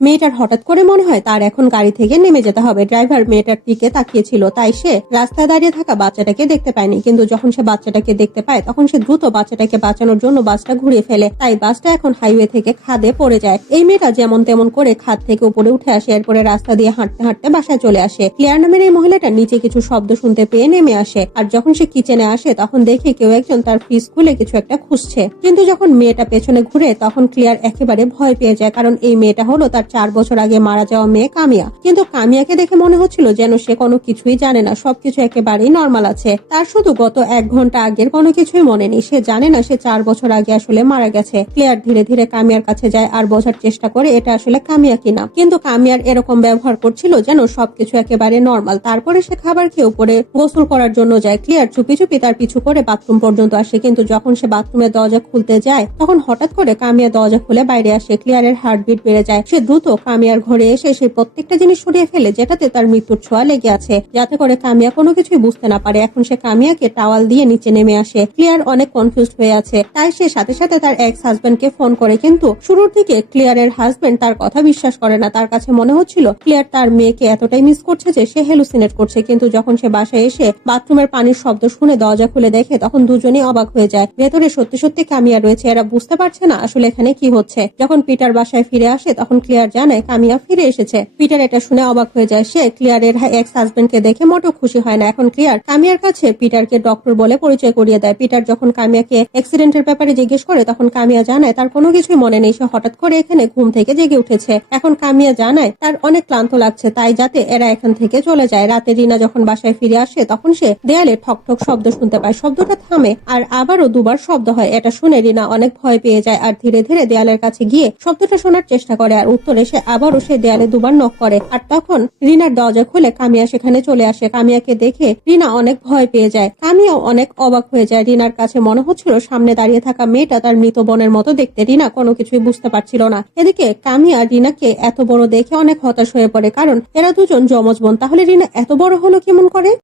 মেয়েটার হঠাৎ করে মনে হয় তার এখন গাড়ি থেকে নেমে যেতে হবে। ড্রাইভার মেয়েটার দিকে তাকিয়েছিল, তাই সে রাস্তায় দাঁড়িয়ে থাকা বাচ্চাটাকে দেখতে পায়নি। কিন্তু যখন সে বাচ্চাটাকে দেখতে পায় তখন সে দ্রুত বাচ্চাটাকে বাঁচানোর জন্য বাসটা ঘুরিয়ে ফেলে। তাই বাসটা এখন হাইওয়ে থেকে খাদে পড়ে যায়। এই মেয়েটা যেমন তেমন করে খাদ থেকে উপরে উঠে আসে, এরপরে রাস্তা দিয়ে হাঁটতে হাঁটতে বাসায় চলে আসে। ক্লিয়ার নামের এই মহিলাটা নিচে কিছু শব্দ শুনতে পেয়ে নেমে আসে, আর যখন সে কিচেনে আসে তখন দেখে কেউ একজন তার ফ্রিজ খুলে কিছু একটা খুঁজছে। কিন্তু যখন মেয়েটা পেছনে ঘুরে তখন ক্লিয়ার একেবারে ভয় পেয়ে যায়, কারণ এই মেয়েটা হলো তার 4 বছর আগে মারা যাওয়া মেয়ে কামিয়া। কিন্তু কামিয়াকে দেখে মনে হচ্ছিল যেন সে কোনো কিছুই জানে না, সবকিছু একেবারেই নর্মাল আছে। তার শুধু গত 1 ঘন্টা আগের কোনো কিছুই মনে নেই। সে জানে না সে 4 বছর আগে আসলে মারা গেছে। ক্লিয়ার ধীরে ধীরে কামিয়ার কাছে যায় আর বোঝার চেষ্টা করে এটা আসলে কামিয়া কিনা। কিন্তু কামিয়ার এরকম ব্যবহার করছিল যেন সবকিছু একেবারে নর্মাল। তারপরে সে খাবার খেয়ে উপরে গোসল করার জন্য যায়। ক্লিয়ার চুপি চুপি তার পিছু করে বাথরুম পর্যন্ত আসে, কিন্তু যখন সে বাথরুমের দরজা খুলতে যায় তখন হঠাৎ করে কামিয়া দরজা খুলে বাইরে আসে। ক্লিয়ারের হার্টবিট বেড়ে যায়। সে দ্রুত কামিয়ার ঘরে এসে সেই প্রত্যেকটা জিনিস সরিয়ে ফেলে যেটাতে তার মৃত্যুর ছোঁয়া লেগে আছে, যাতে করে কামিয়া কোনো কিছুই বুঝতে না পারে। এখন সে কামিয়াকে টাওয়াল দিয়ে নিচে নেমে আসে। ক্লিয়ার অনেক কনফিউজড হয়ে আছে, তাই সে সাথে সাথে তার এক্স হাজবেন্ডকে ফোন করে। কিন্তু শুরুর দিকে ক্লিয়ারের হাজবেন্ড তার কথা বিশ্বাস করে না। তার কাছে মনে হচ্ছিল ক্লিয়ার তার মেয়েকে এতটাই মিস করছে যে সে হ্যালুসিনেট করছে। কিন্তু যখন সে বাসায় এসে বাথরুমের পানির শব্দ শুনে দরজা খুলে দেখে তখন দুজনেই অবাক হয়ে যায়। ভেতরে সত্যি সত্যি কামিয়া রয়েছে। এরা বুঝতে পারছে না আসলে এখানে কি হচ্ছে। যখন পিটার বাসায় ফিরে আসে তখন ক্লিয়ার জানায় কামিয়া ফিরে এসেছে। পিটার এটা শুনে অবাক হয়ে যায়। সে ক্লিয়ারের এক্স হাজবেন্ডকে দেখে মোটেও খুশি হয় না। এখন ক্লিয়ার কামিয়ার কাছে পিটারকে ডক্টর বলে পরিচয় করিয়ে দেয়। পিটার যখন কামিয়াকে অ্যাক্সিডেন্টের ব্যাপারে জিজ্ঞেস করে তখন কামিয়া জানায় তার কোনো কিছুই মনে নেই। সে হঠাৎ করে এখানে ঘুম থেকে জেগে উঠেছে। এখন কামিয়া জানায় তার অনেক ক্লান্ত লাগছে, তাই যাতে এরা এখান থেকে চলে যায়। রাতে রিনা যখন বাসায় ফিরে আসে তখন সে দেয়ালে ঠক ঠক শব্দ শুনতে পায়। শব্দটা থামে আর আবারও দুবার শব্দ হয়। এটা শুনে রিনা অনেক ভয় পেয়ে যায় আর ধীরে ধীরে দেয়ালের কাছে গিয়ে শব্দটা শোনার চেষ্টা করে। আর উত্তরে সে আবারও সে দেয়ালে দুবার নক করে। আর তখন রিনার দরজা খুলে কামিয়া সেখানে চলে আসে। কামিয়াকে দেখে রিনা অনেক ভয় পেয়ে যায়। কামিয়াও অনেক অবাক হয়ে যায়। রিনার কাছে মনে হচ্ছিল সামনে দাঁড়িয়ে থাকা মেয়েটা তার মৃত বোনের মতো দেখতে। রিনা কোনো কিছুই বুঝতে পারছিল না। এদিকে কামিয়া রিনাকে এত বড় দেখে অনেক হতাশ হয়ে পড়ে, কারণ এরা দুজন যমজ বোন। তাহলে রিনা এত বড় হলো কেমন করে?